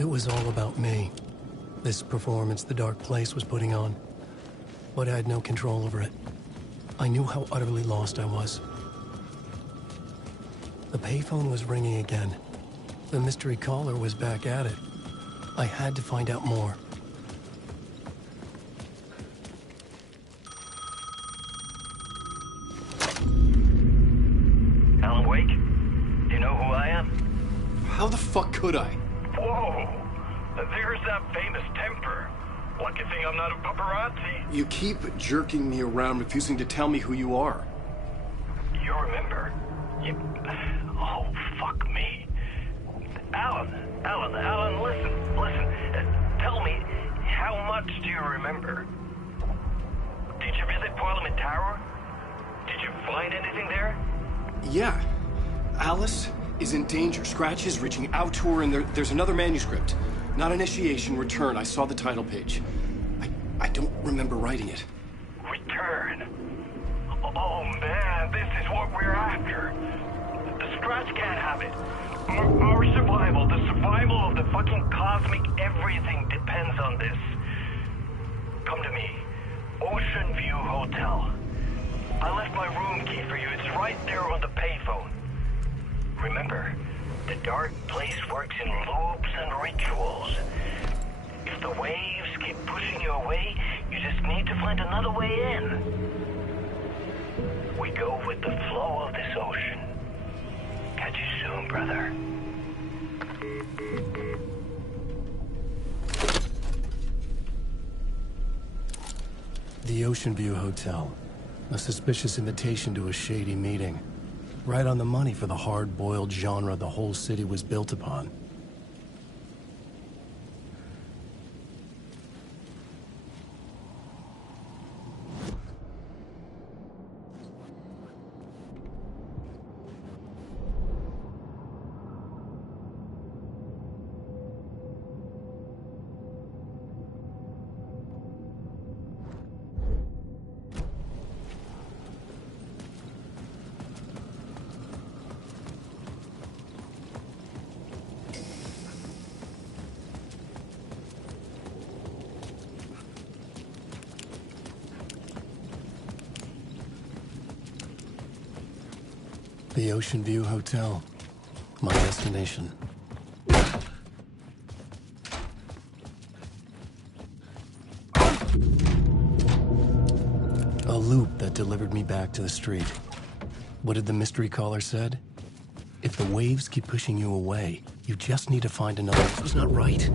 It was all about me. This performance the Dark Place was putting on. But I had no control over it. I knew how utterly lost I was. The payphone was ringing again. The mystery caller was back at it. I had to find out more. Alan Wake? Do you know who I am? How the fuck could I? Whoa! There's that famous temper. Lucky thing I'm not a paparazzi. You keep jerking me around, refusing to tell me who you are. You remember? Oh, fuck me. Alan, listen. Tell me, how much do you remember? Did you visit Parliament Tower? Did you find anything there? Yeah. Alice is in danger. Scratch is reaching out to her, and there's another manuscript. Not initiation, return. I saw the title page. I don't remember writing it. Return? Oh man, this is what we're after. The Scratch can't have it. Our survival, the survival of the fucking cosmic everything depends on this. Come to me. Ocean View Hotel. I left my room key for you. It's right there on the payphone. Remember, the Dark Place works in loops and rituals. If the waves keep pushing you away, you just need to find another way in. We go with the flow of this ocean. Catch you soon, brother. The Ocean View Hotel. A suspicious invitation to a shady meeting. Right on the money for the hard-boiled genre the whole city was built upon. The Ocean View Hotel. My destination. A loop that delivered me back to the street. What did the mystery caller said? If the waves keep pushing you away, you just need to find another... It was not right.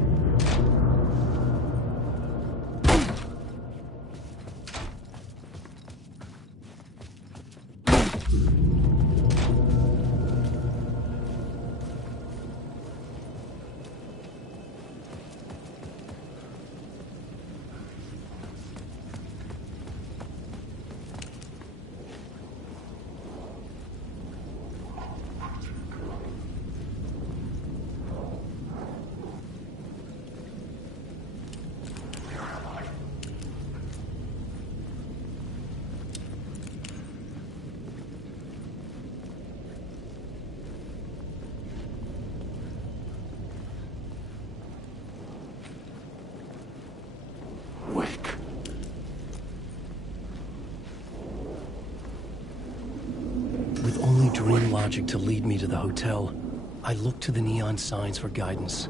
Dream logic to lead me to the hotel, I looked to the neon signs for guidance.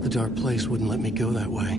The Dark Place wouldn't let me go that way.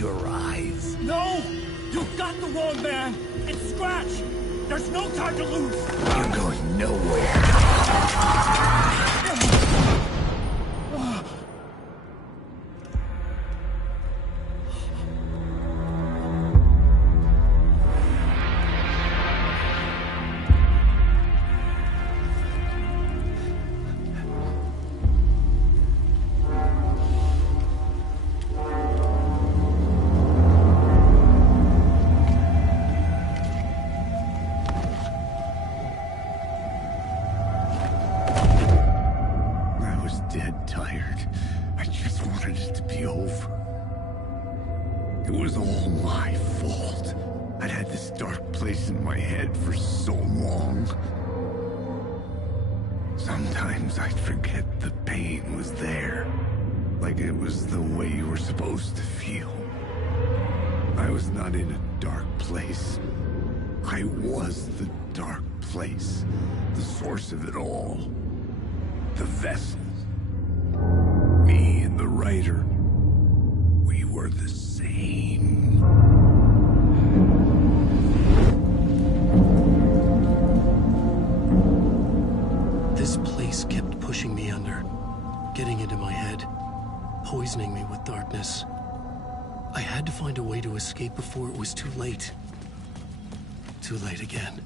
your eyes. No! You've got the wrong man! It's Scratch! There's no time to lose! You're going nowhere. Dead tired. I just wanted it to be over. It was all my fault. I'd had this dark place in my head for so long. Sometimes I'd forget the pain was there. Like it was the way you were supposed to feel. I was not in a dark place. I was the dark place. The source of it all. The vessel. Me and the writer, we were the same. This place kept pushing me under, getting into my head, poisoning me with darkness. I had to find a way to escape before it was too late. Too late again.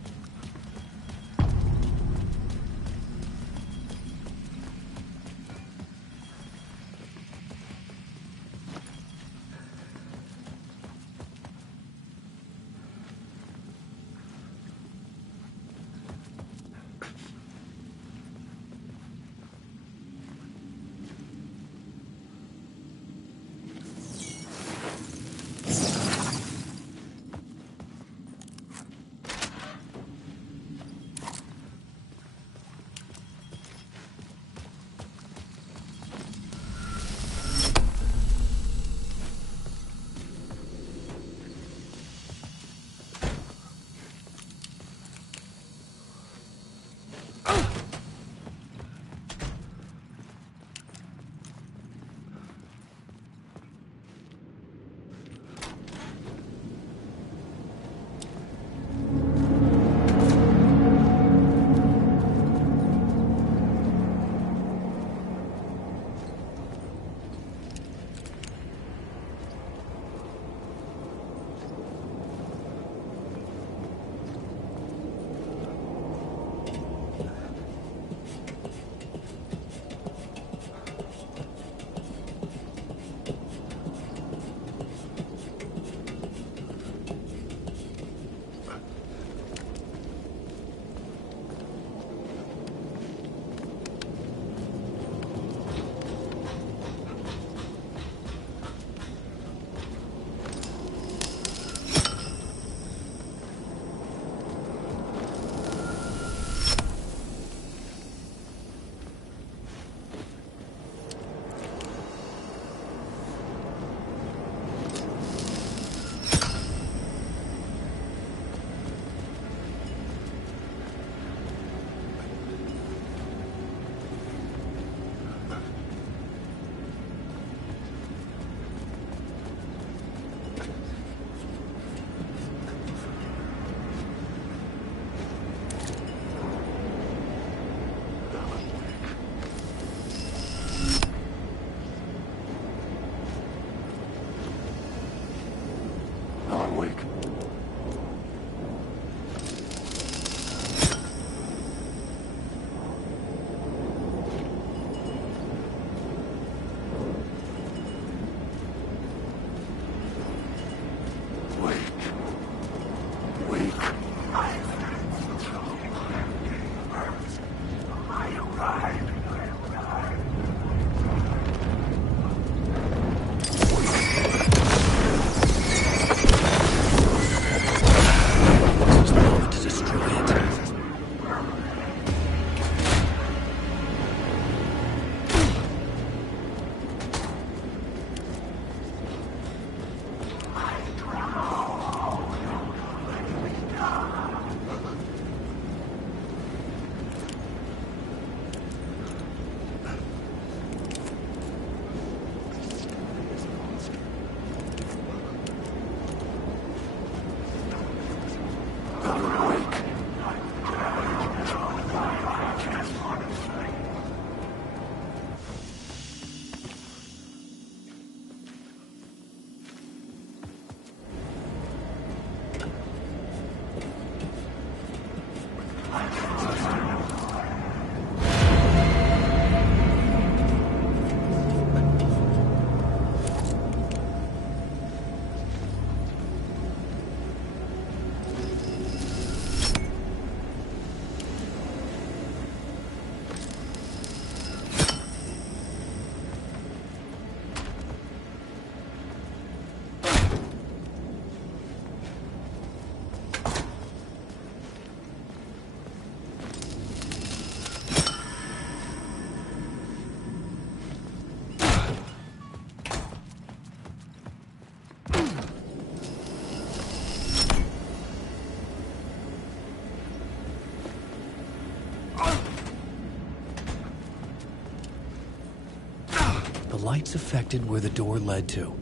The lights affected where the door led to.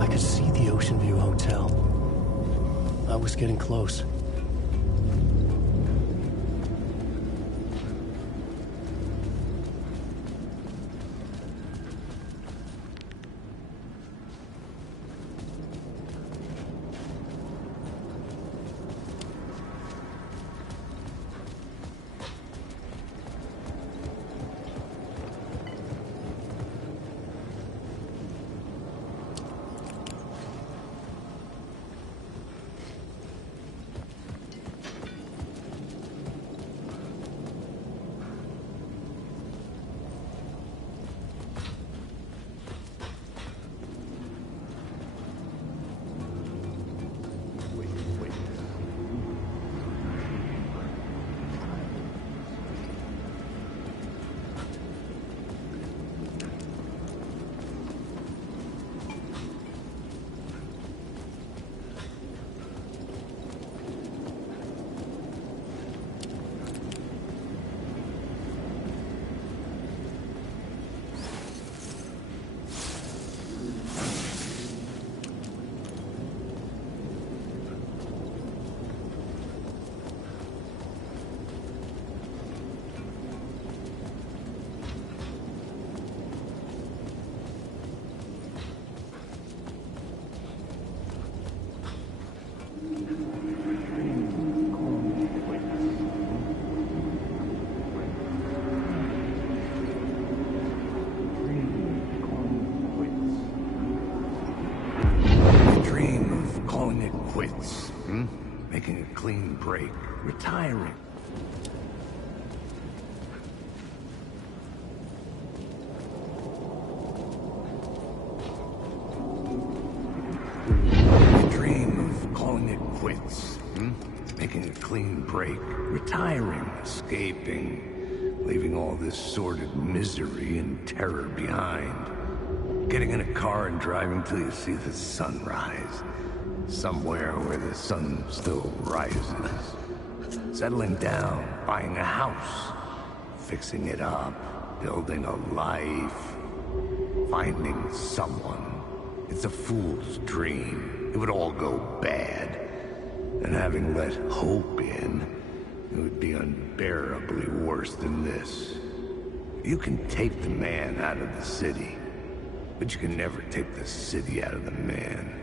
I could see the Ocean View Hotel. I was getting close. Quits, making a clean break, retiring. You dream of calling it quits, making a clean break, retiring, escaping, leaving all this sordid misery and terror behind. Getting in a car and driving till you see the sunrise. Somewhere where the sun still rises. Settling down, buying a house, fixing it up, building a life, finding someone. It's a fool's dream. It would all go bad. And having let hope in, it would be unbearably worse than this. You can take the man out of the city, but you can never take the city out of the man.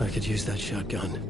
I could use that shotgun.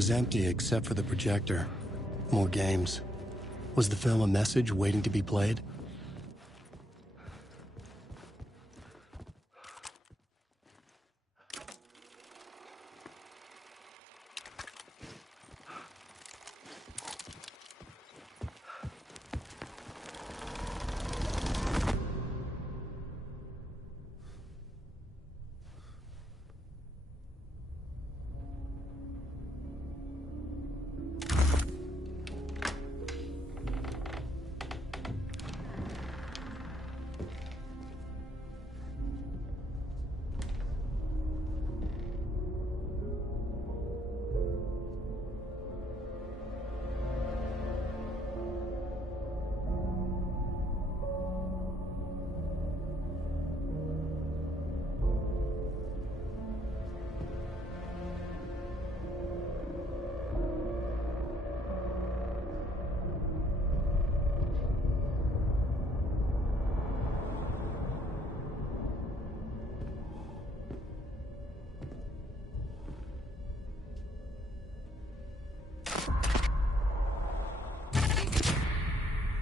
was empty except for the projector. More games. Was the film a message waiting to be played?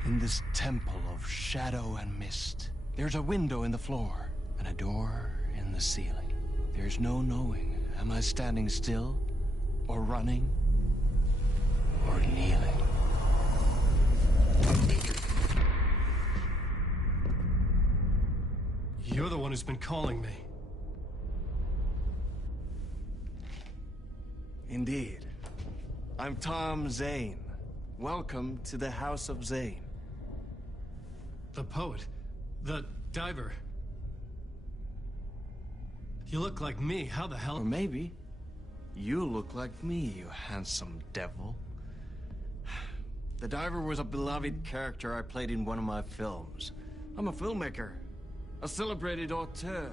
In this temple of shadow and mist, there's a window in the floor and a door in the ceiling. There's no knowing, am I standing still, or running, or kneeling? You're the one who's been calling me. Indeed. I'm Tom Zane. Welcome to the House of Zane. The poet. The diver. You look like me. How the hell? Or maybe you look like me, you handsome devil. The diver was a beloved character I played in one of my films. I'm a filmmaker, a celebrated auteur.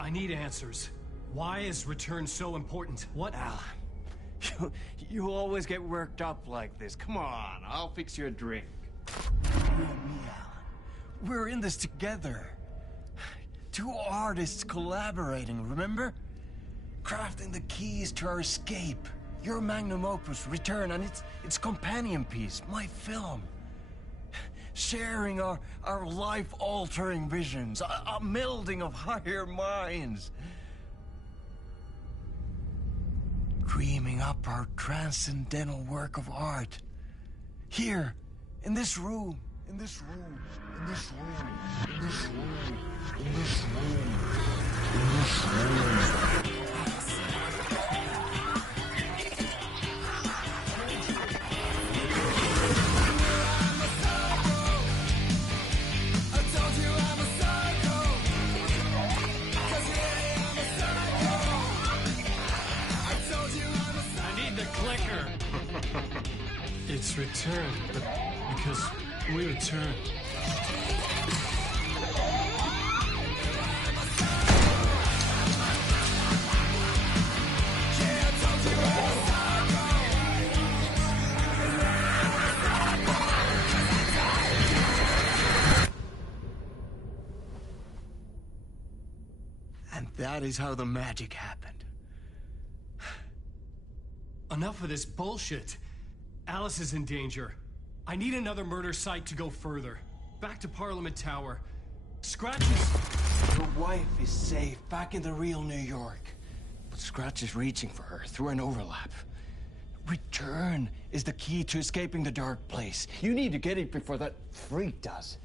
I need answers. Why is Return so important? What? Alan, you always get worked up like this. Come on, I'll fix you a drink. You and me, Alan. We're in this together. Two artists collaborating, remember? Crafting the keys to our escape. Your magnum opus, Return, and its companion piece, my film. Sharing our life-altering visions, a melding of higher minds. Dreaming up our transcendental work of art. Here, in this room, in this room, in this room, in this room, in this room, in this room. It's Return, but because we return. And that is how the magic happened. Enough of this bullshit. Alice is in danger. I need another murder site to go further. Back to Parliament Tower. Scratch is... Your wife is safe, back in the real New York. But Scratch is reaching for her through an overlap. Return is the key to escaping the dark place. You need to get it before that freak does.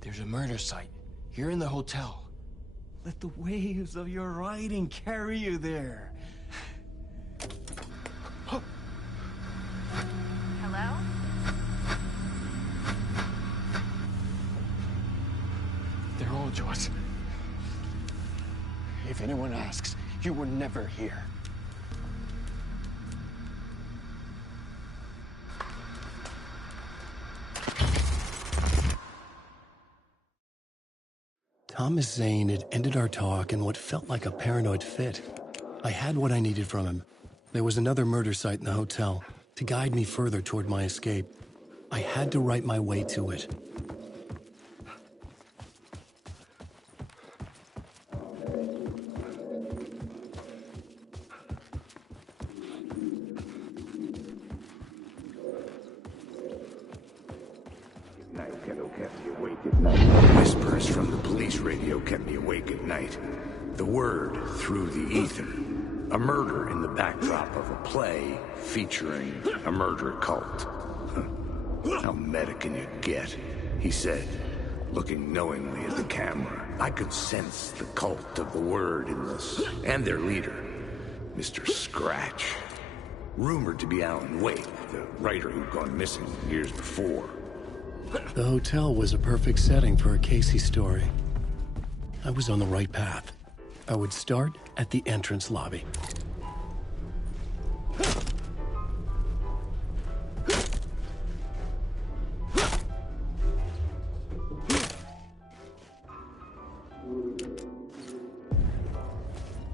There's a murder site here in the hotel. Let the waves of your writing carry you there. Hello? They're all yours. If anyone asks, you were never here. Thomas Zane had ended our talk in what felt like a paranoid fit. I had what I needed from him. There was another murder site in the hotel to guide me further toward my escape. I had to write my way to it. police radio kept me awake at night. The word through the ether. A murder in the backdrop of a play featuring a murder cult. How meta can you get? He said, looking knowingly at the camera. I could sense the cult of the word in this, and their leader, Mr. Scratch. Rumored to be Alan Wake, the writer who'd gone missing years before. The hotel was a perfect setting for a Casey story. I was on the right path. I would start at the entrance lobby.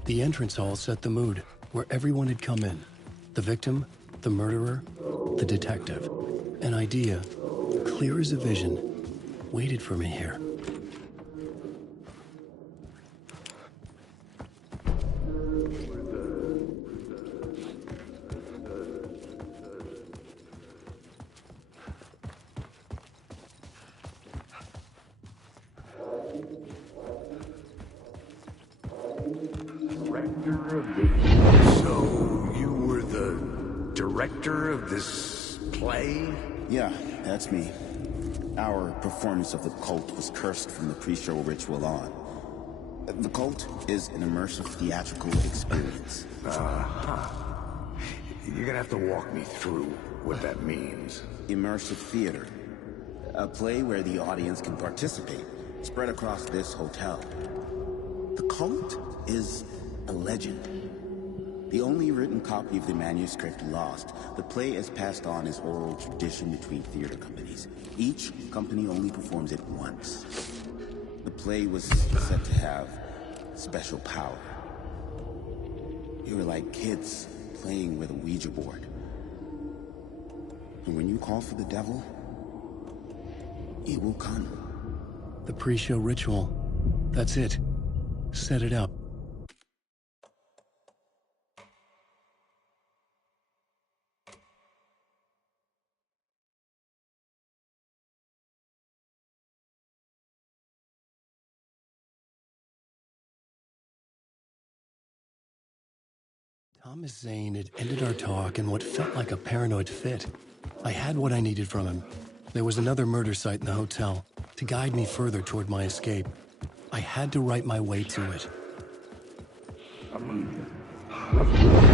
The entrance hall set the mood, where everyone had come in. The victim, the murderer, the detective. An idea, clear as a vision, waited for me here. So, you were the director of this play? Yeah, that's me. Our performance of The Cult was cursed from the pre-show ritual on. The Cult is an immersive theatrical experience. You're gonna have to walk me through what that means. Immersive theater. A play where the audience can participate, spread across this hotel. The Cult is a legend. The only written copy of the manuscript lost, the play is passed on as oral tradition between theater companies. Each company only performs it once. The play was said to have special power. You were like kids playing with a Ouija board. And when you call for the devil, it will come. The pre-show ritual. That's it. Set it up. Thomas Zane had ended our talk in what felt like a paranoid fit. I had what I needed from him. There was another murder site in the hotel to guide me further toward my escape. I had to write my way to it.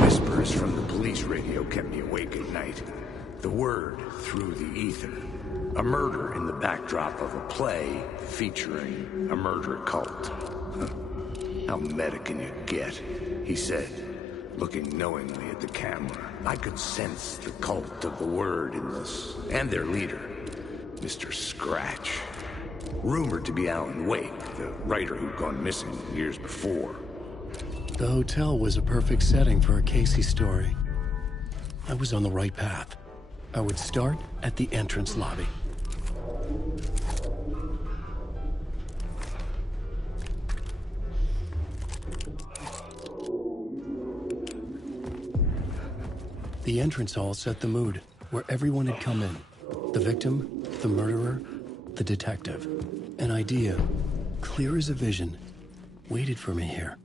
Whispers from the police radio kept me awake at night. The word through the ether. A murder in the backdrop of a play featuring a murder cult. How meta can you get? He said, looking knowingly at the camera. I could sense the cult of the word in this, and their leader, Mr. Scratch. Rumored to be Alan Wake, the writer who'd gone missing years before. The hotel was a perfect setting for a Casey story. I was on the right path. I would start at the entrance lobby. The entrance hall set the mood, where everyone had come in. The victim, the murderer, the detective. An idea, clear as a vision, waited for me here.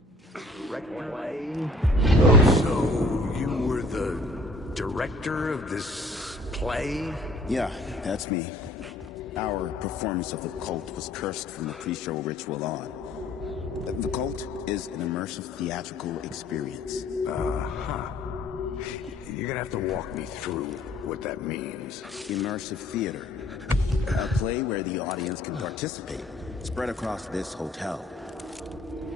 So, you were the director of this play? Yeah, that's me. Our performance of The Cult was cursed from the pre-show ritual on. The Cult is an immersive theatrical experience. You're gonna have to walk me through what that means. Immersive theater. A play where the audience can participate, spread across this hotel.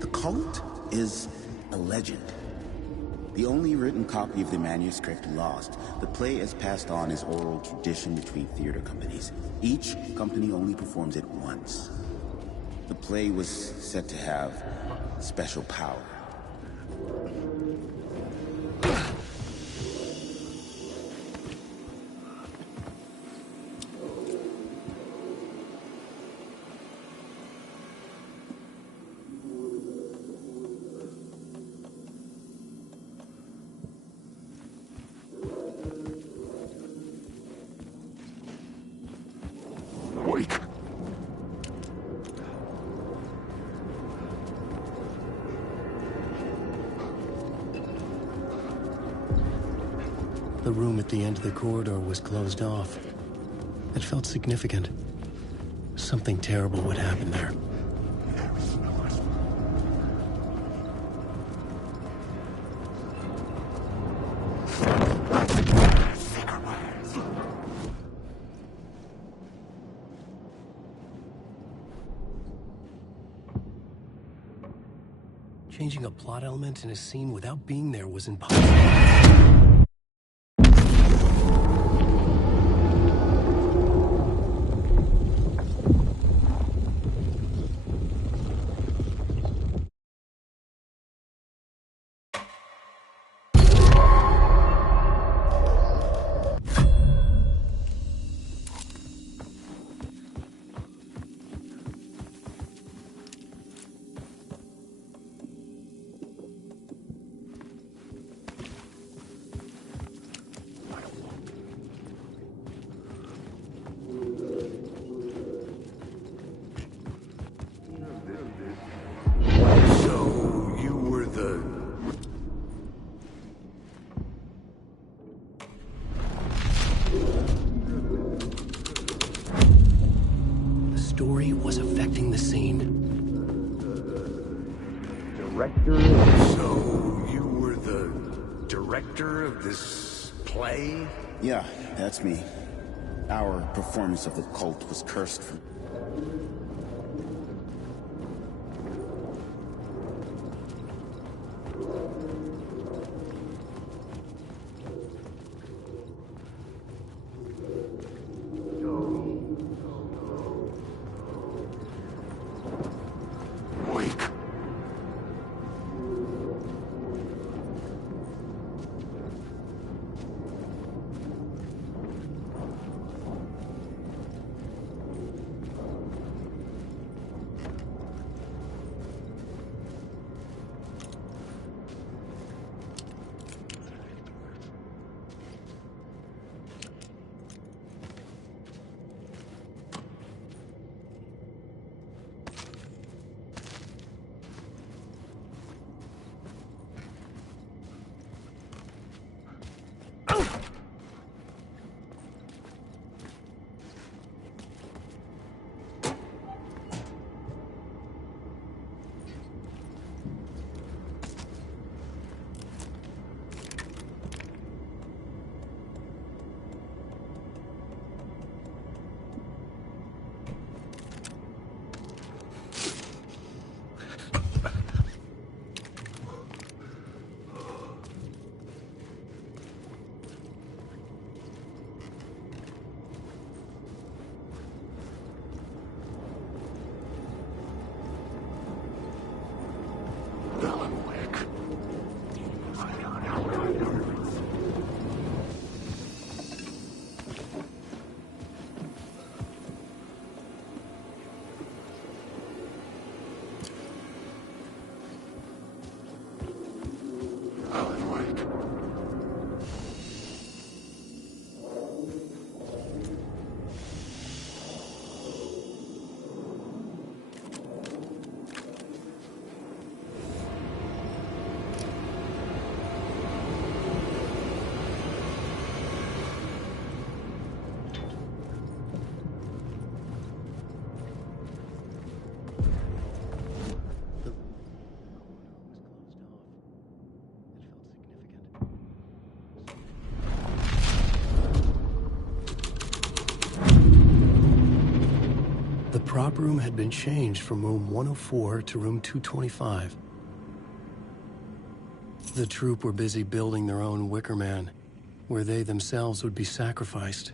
The Cult is a legend. The only written copy of the manuscript lost, the play is passed on as oral tradition between theater companies. Each company only performs it once. The play was said to have special power. The room at the end of the corridor was closed off. It felt significant. Something terrible would happen there. Changing a plot element in a scene without being there was impossible. Story was affecting the scene. Director? So, you were the director of this play? Yeah, that's me. Our performance of the cult was cursed from... The prop room had been changed from room 104 to room 225. The troupe were busy building their own Wicker Man, where they themselves would be sacrificed.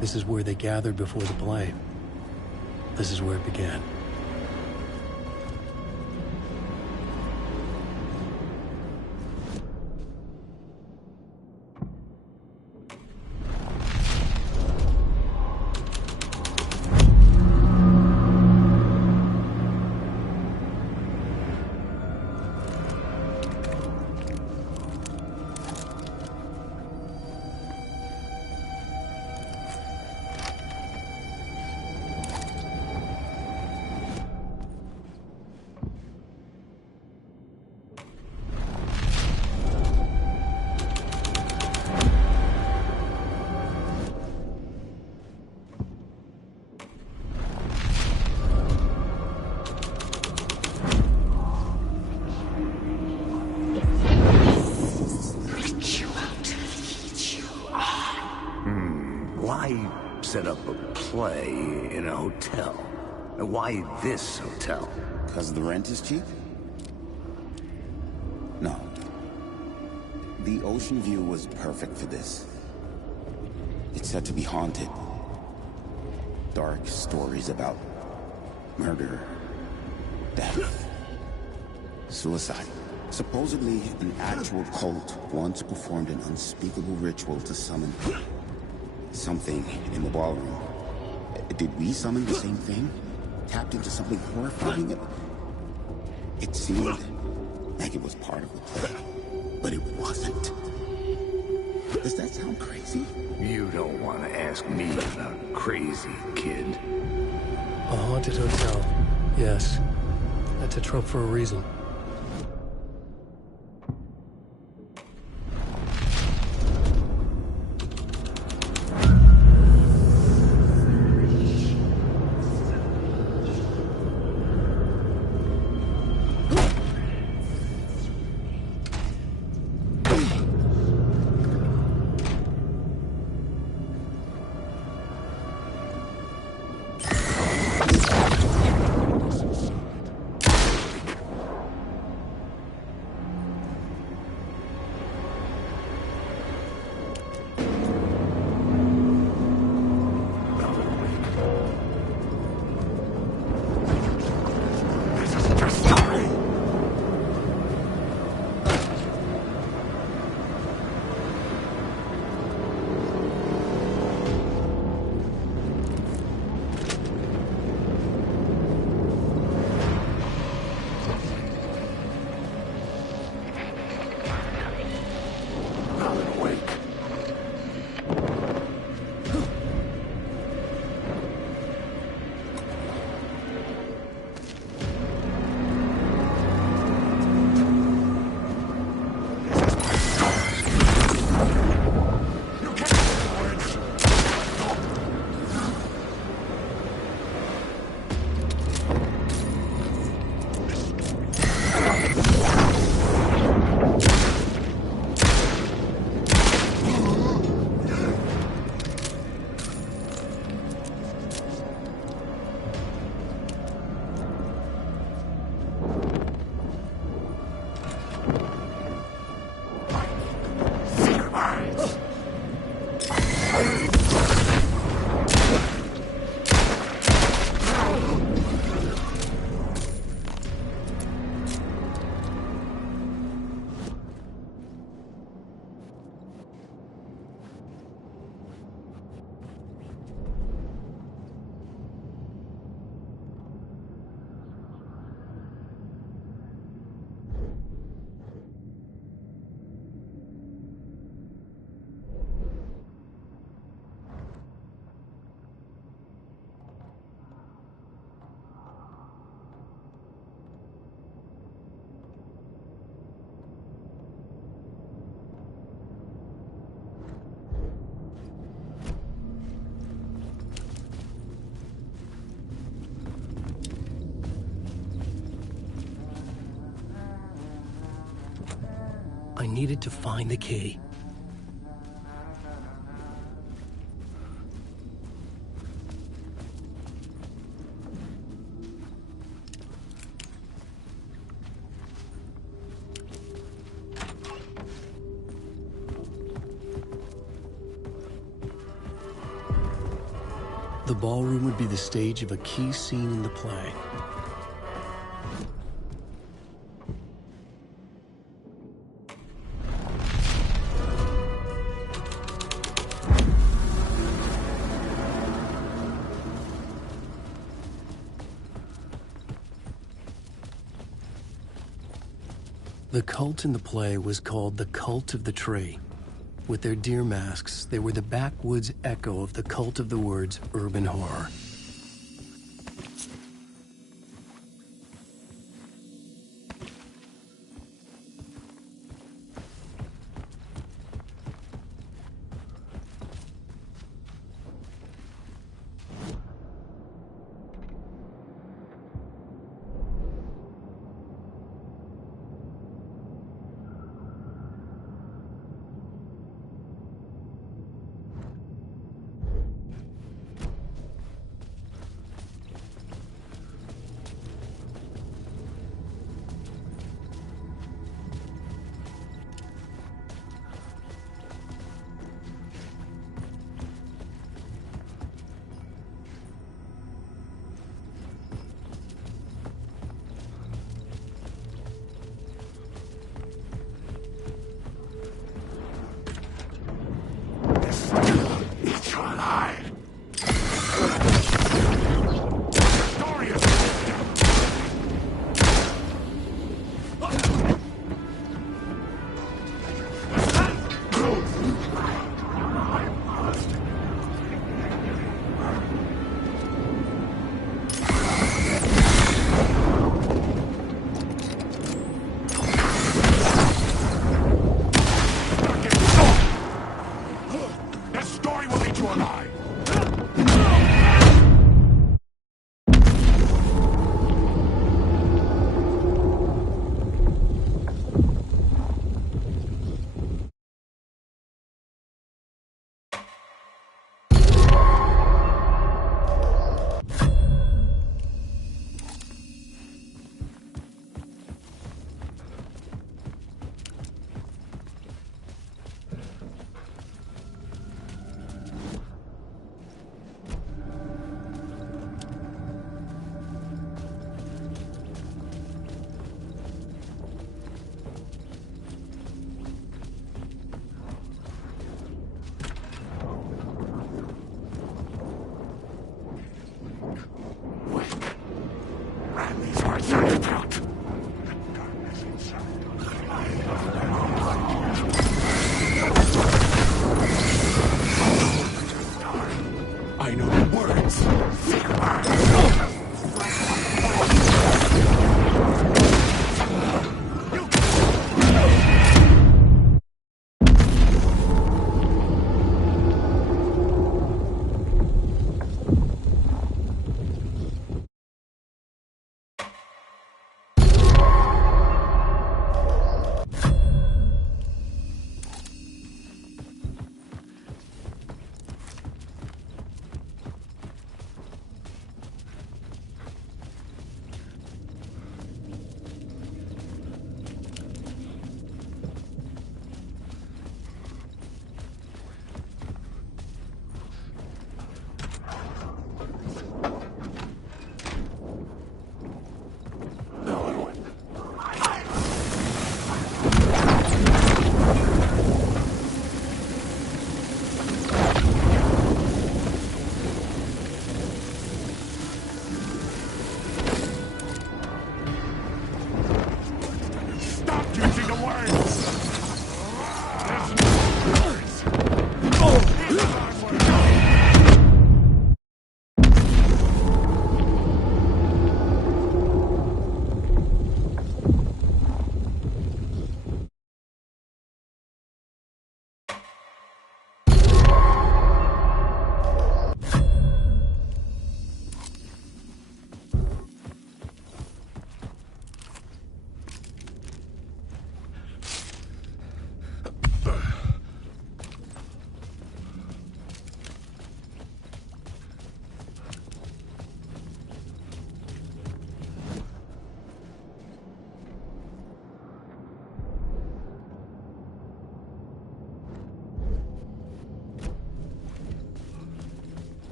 This is where they gathered before the play. This is where it began. Why set up a play in a hotel? Why this hotel? Because the rent is cheap? No. The ocean view was perfect for this. It's said to be haunted. Dark stories about murder, death, suicide. Supposedly, an actual cult once performed an unspeakable ritual to summon something in the ballroom. Did we summon the same thing? Tapped into something horrifying? It seemed like it was part of the play, but it wasn't. Does that sound crazy? You don't want to ask me about crazy, kid. A haunted hotel. Yes. That's a trope for a reason. I needed to find the key. The ballroom would be the stage of a key scene in the play. The cult in the play was called the Cult of the Tree. With their deer masks, they were the backwoods echo of the cult of the woods urban horror.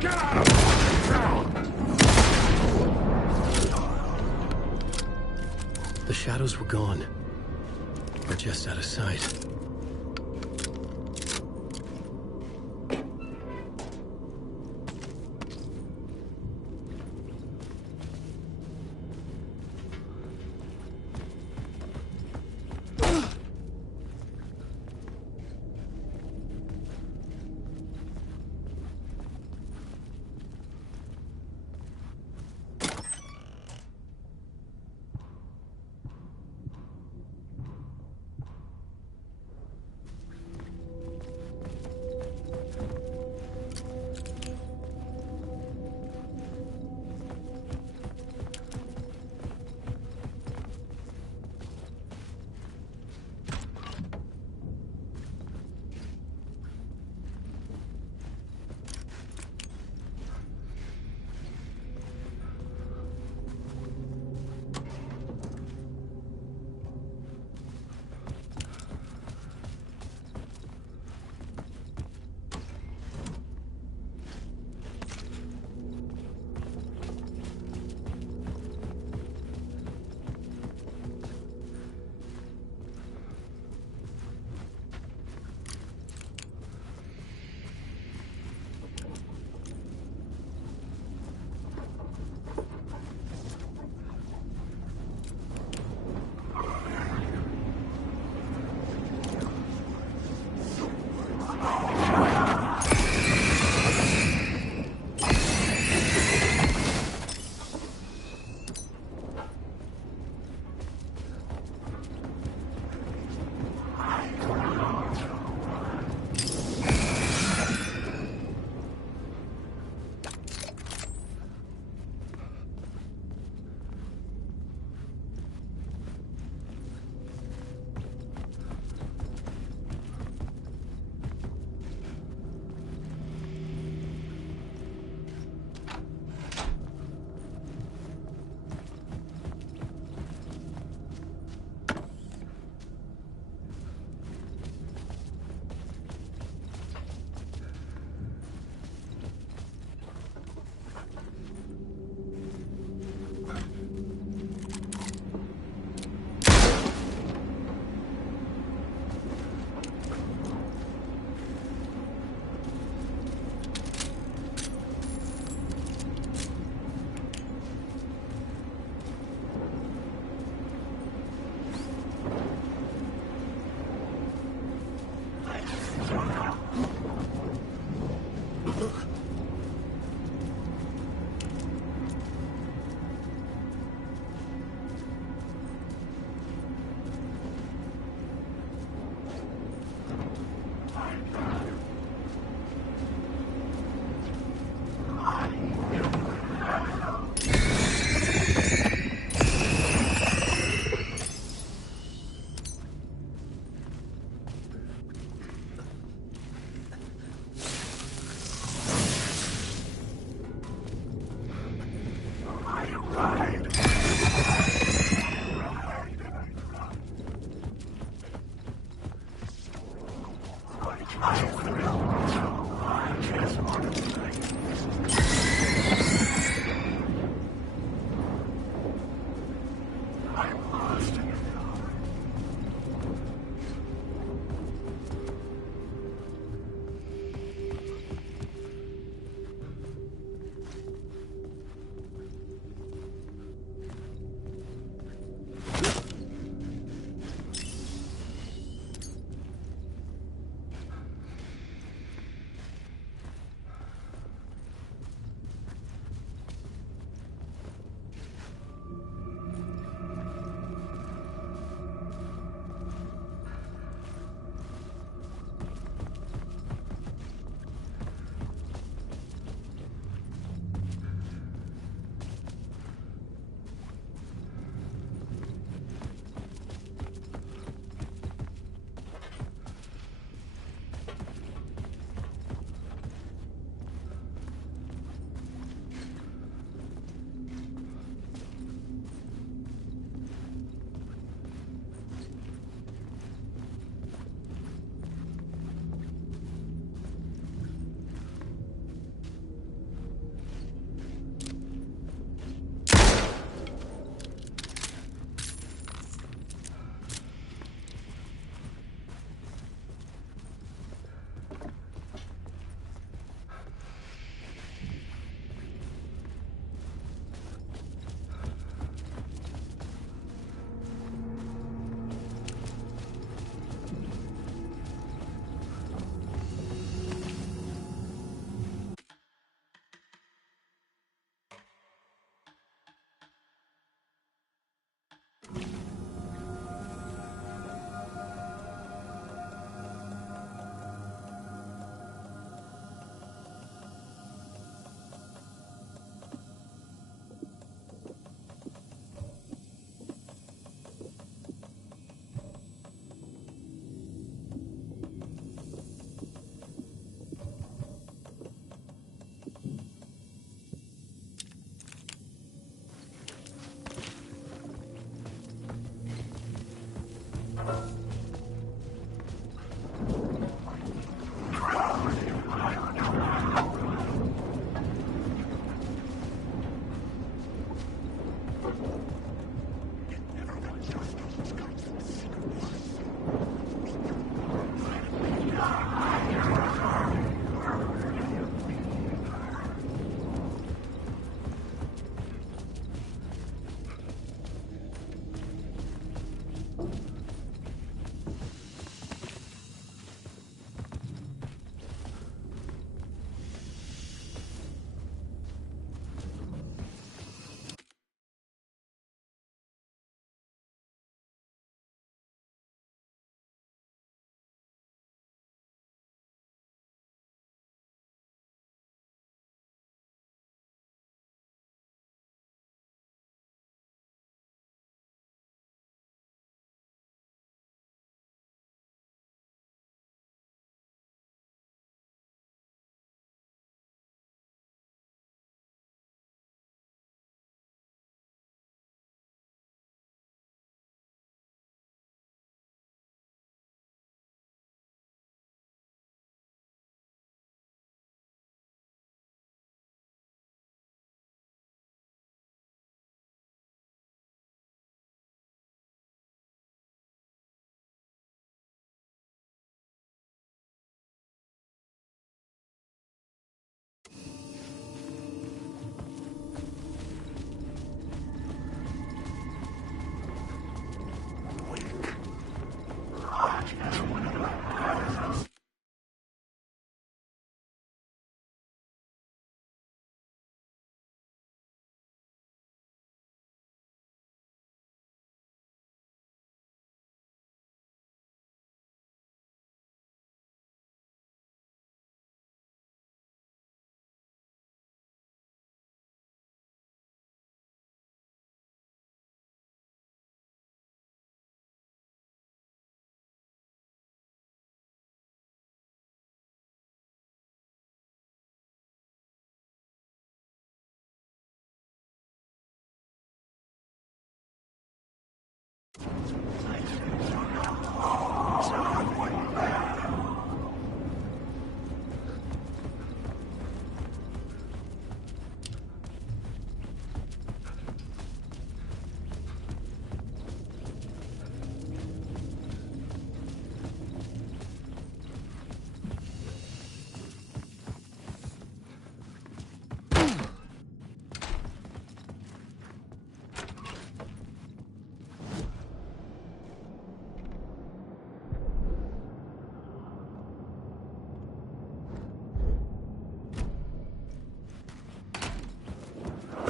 Get out of my The shadows were gone. Or just out of sight.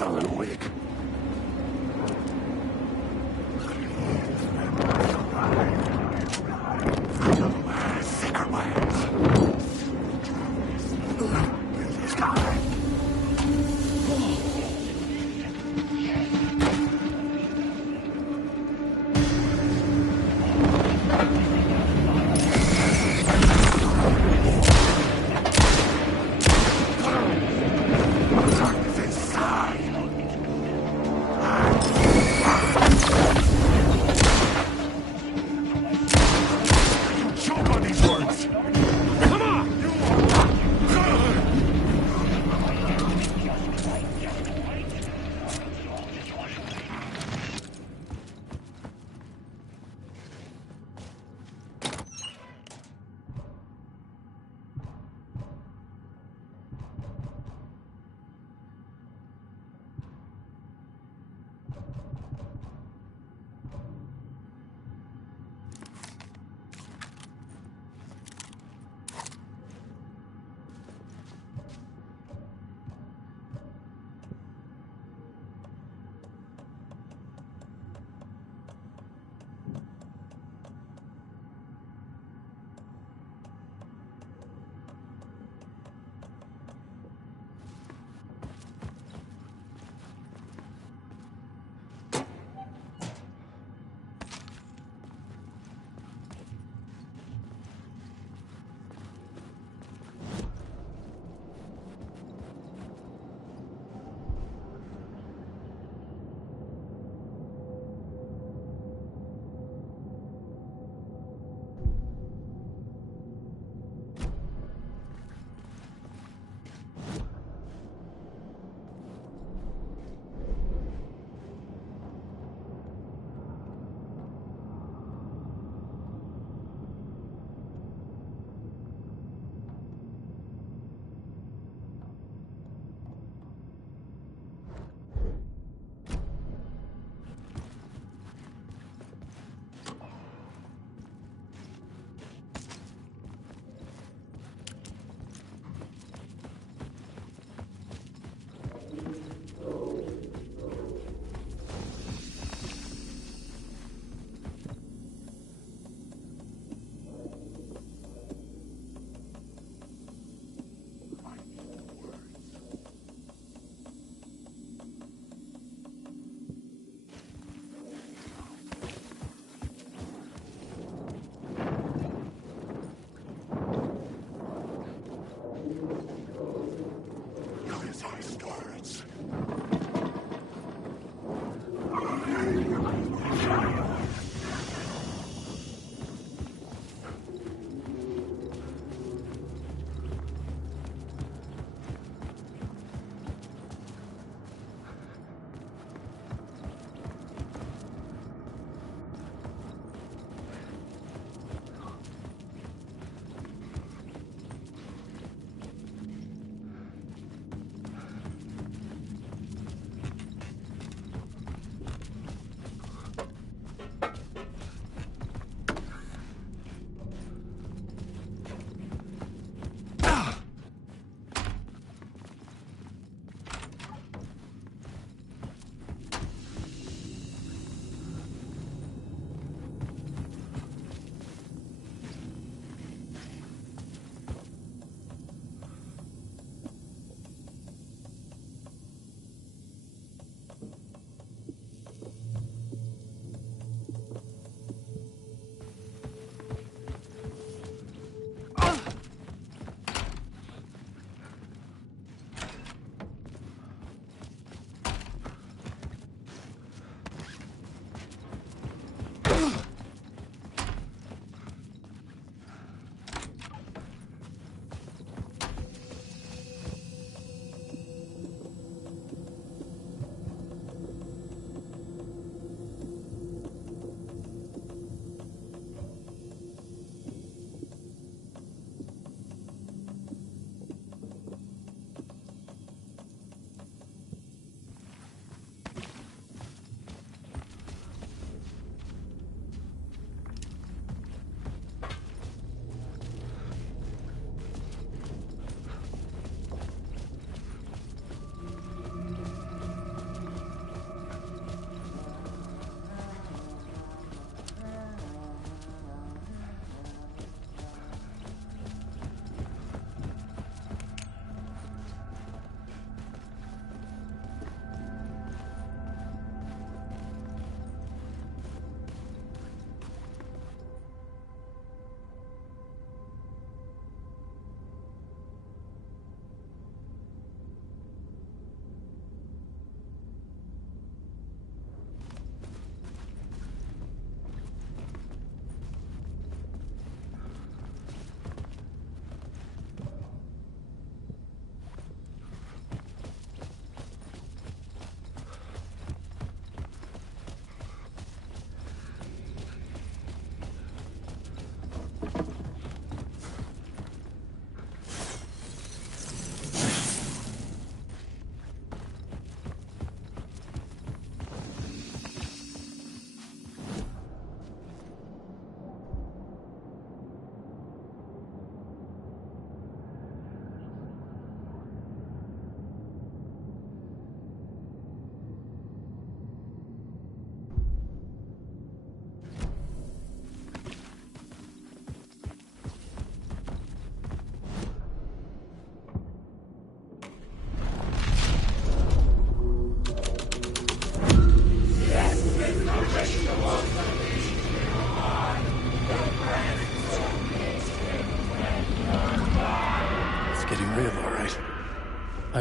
Alan Wake.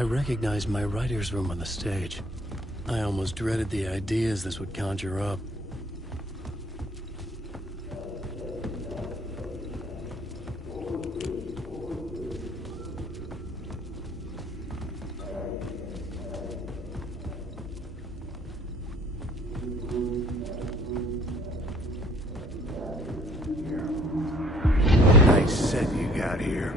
I recognized my writer's room on the stage. I almost dreaded the ideas this would conjure up. Nice set you got here.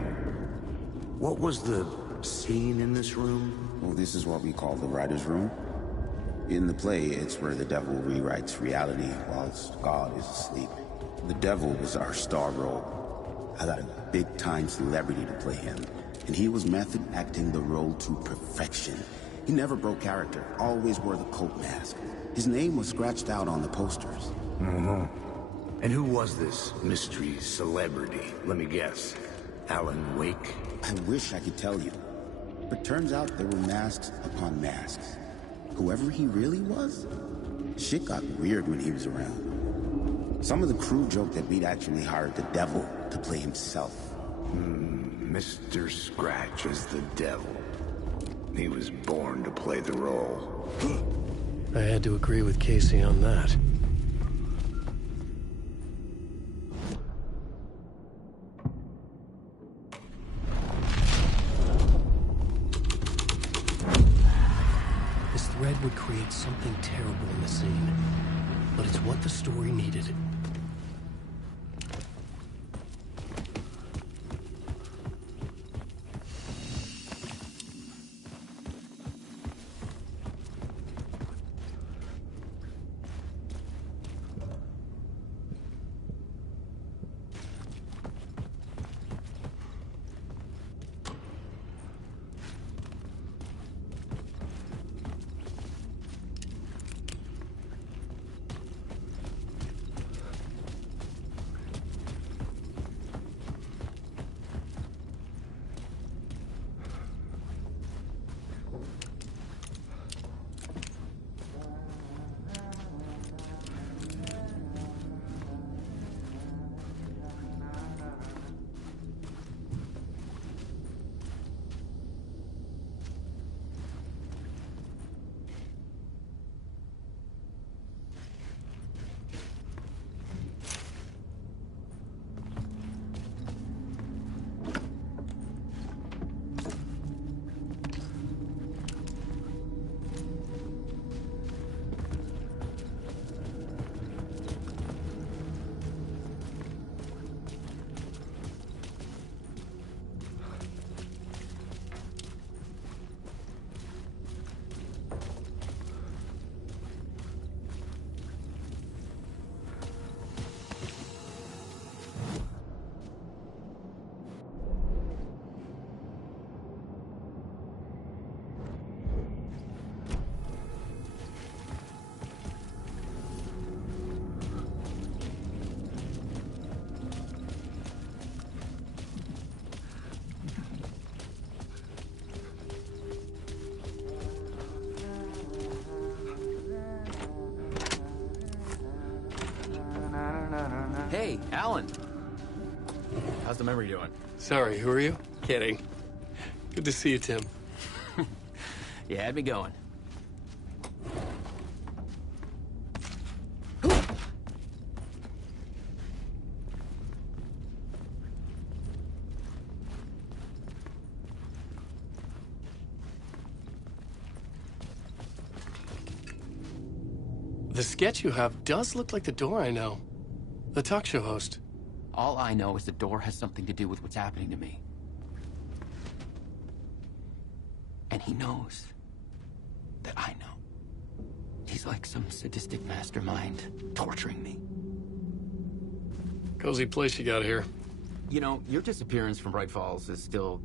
What was the scene in this room? Well, this is what we call the writer's room. In the play, it's where the devil rewrites reality whilst God is asleep. The devil was our star role. I got a big-time celebrity to play him, and he was method acting the role to perfection. He never broke character, always wore the coat mask. His name was scratched out on the posters. Mm-hmm. And who was this mystery celebrity? Let me guess. Alan Wake? I wish I could tell you. But turns out there were masks upon masks. Whoever he really was, shit got weird when he was around. Some of the crew joked that we'd actually hired the devil to play himself. Mr. Scratch is the devil. He was born to play the role. I had to agree with Casey on that. This thread would create something terrible in the scene, but it's what the story needed. Hey, Alan. How's the memory doing? Sorry, who are you? Kidding. Good to see you, Tim. You had me going. The sketch you have does look like the door I know. The talk show host. All I know is the door has something to do with what's happening to me. And he knows that I know. He's like some sadistic mastermind torturing me. Cozy place you got here. You know, your disappearance from Bright Falls is still...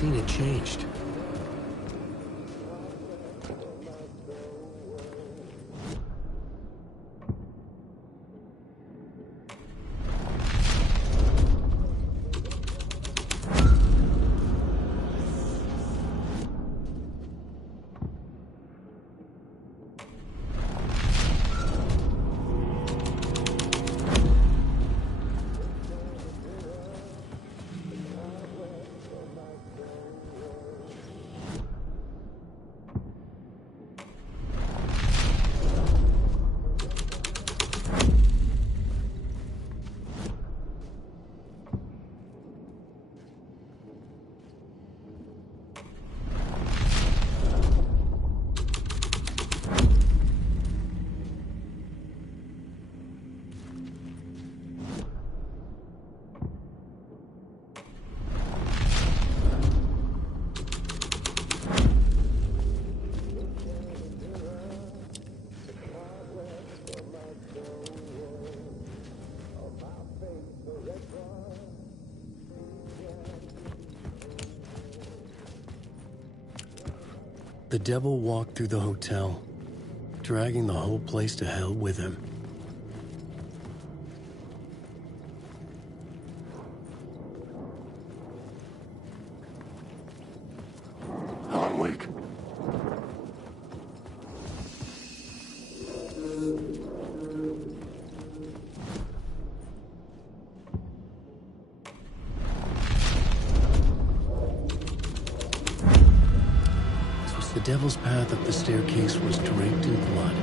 scene had changed. The devil walked through the hotel, dragging the whole place to hell with him. Alan Wake. The devil's path up the staircase was draped in blood.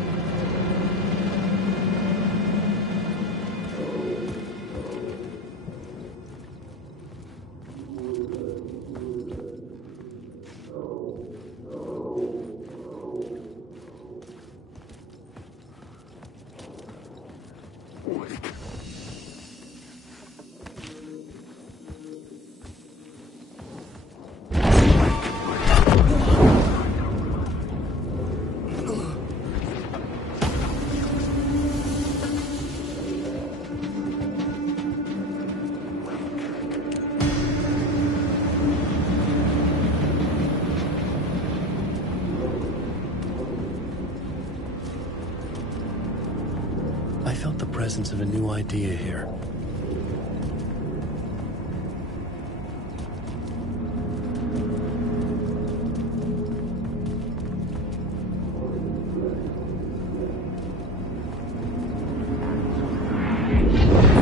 I felt the presence of a new idea here.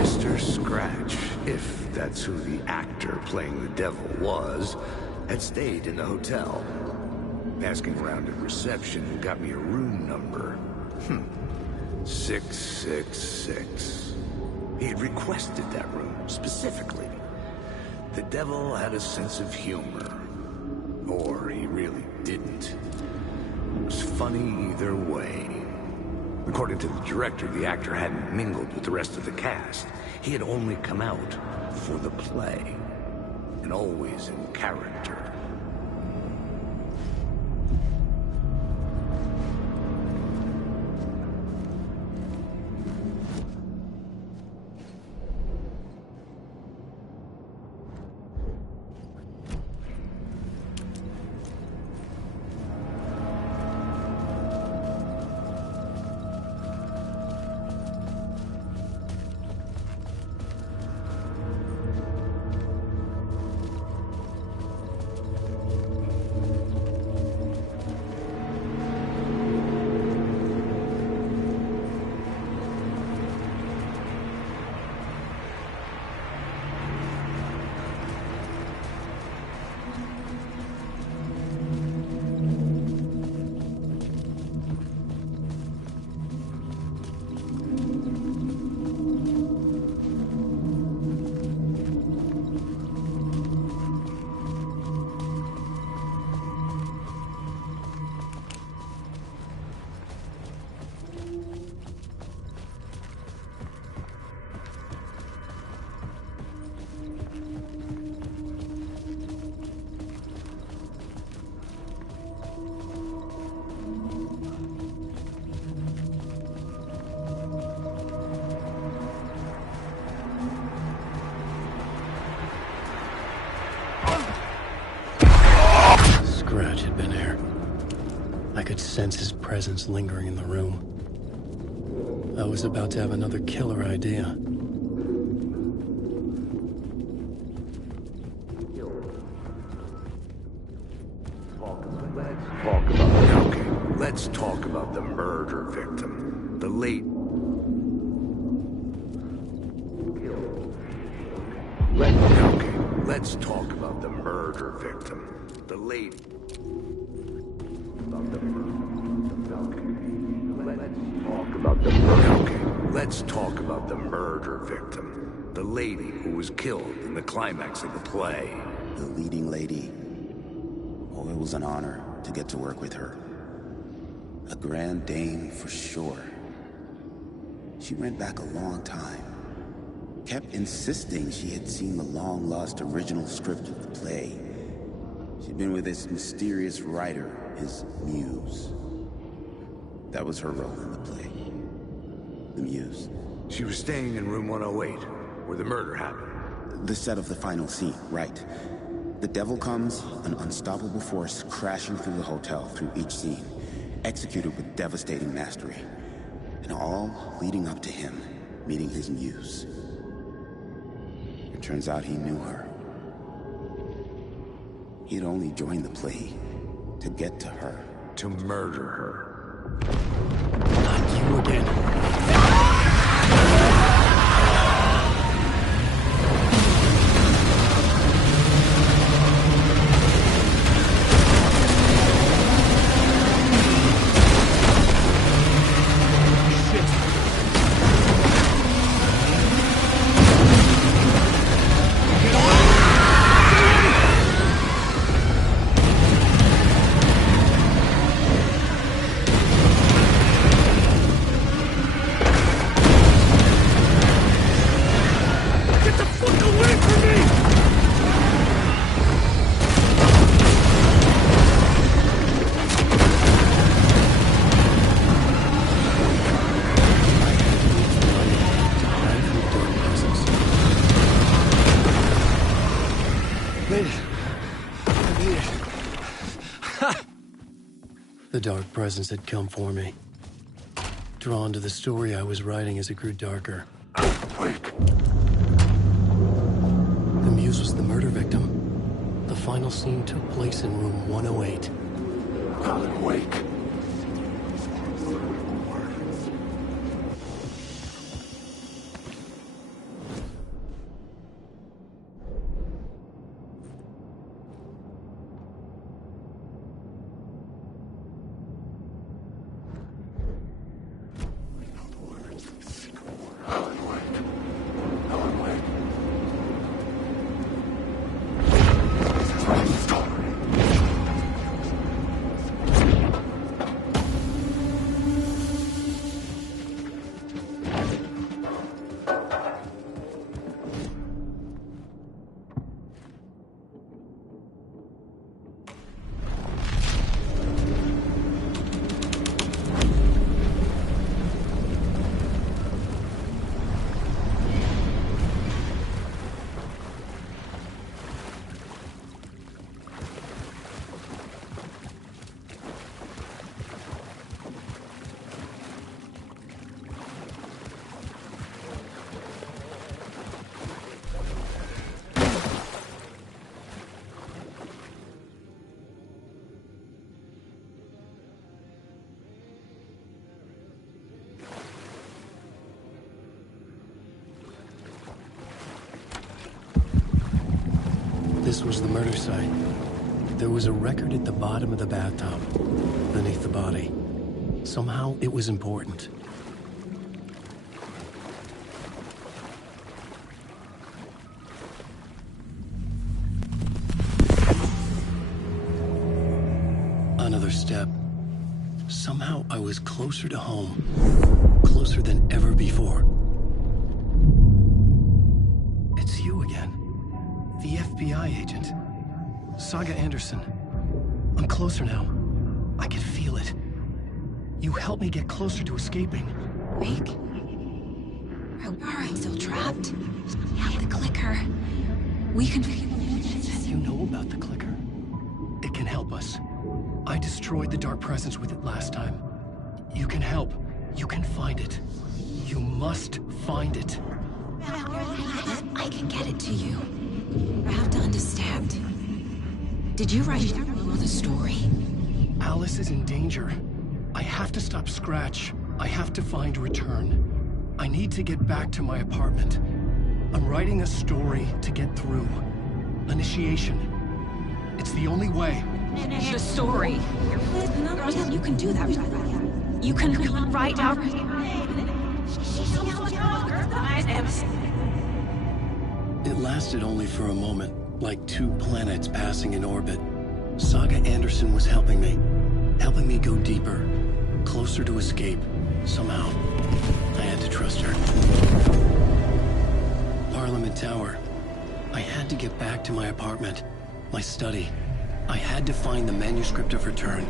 Mr. Scratch, if that's who the actor playing the devil was, had stayed in the hotel. Asking around at reception got me a room number. 666. He had requested that room, specifically. The devil had a sense of humor. Or he really didn't. It was funny either way. According to the director, the actor hadn't mingled with the rest of the cast. He had only come out for the play. And always in character. could sense his presence lingering in the room. I was about to have another killer idea. Let's talk about the murder victim. The late... Let's talk about the murder victim. The late... Let's talk about the murder victim. The lady who was killed in the climax of the play. The leading lady. Oh, it was an honor to get to work with her. A grand dame for sure. She went back a long time. Kept insisting she had seen the long-lost original script of the play. She'd been with this mysterious writer, his muse. That was her role in the play. The muse. She was staying in room 108, where the murder happened. The set of the final scene, right. The devil comes, an unstoppable force crashing through the hotel through each scene, executed with devastating mastery, and all leading up to him meeting his muse. It turns out he knew her. He'd only joined the play to get to her. To murder her. Not you again. The dark presence had come for me. Drawn to the story I was writing as it grew darker. Wake. The muse was the murder victim. The final scene took place in room 108. Alan, wake. This was the murder site. There was a record at the bottom of the bathtub, beneath the body. Somehow, it was important. Another step. Somehow, I was closer to home. Closer than ever before. It's you again. The FBI agent. Saga Anderson. I'm closer now. I can feel it. You helped me get closer to escaping. Wake? Are I still trapped? We have the clicker. We can... You know about the clicker. It can help us. I destroyed the Dark Presence with it last time. You can help. You can find it. You must find it. I can get it to you. You have to understand. Did you write the story? Alice is in danger. I have to stop Scratch. I have to find Return. I need to get back to my apartment. I'm writing a story to get through. Initiation. It's the only way. The story. You can do that. You can write out. It lasted only for a moment, like 2 planets passing in orbit. Saga Anderson was helping me go deeper, closer to escape. Somehow, I had to trust her. Parliament Tower. I had to get back to my apartment, my study. I had to find the manuscript of Return.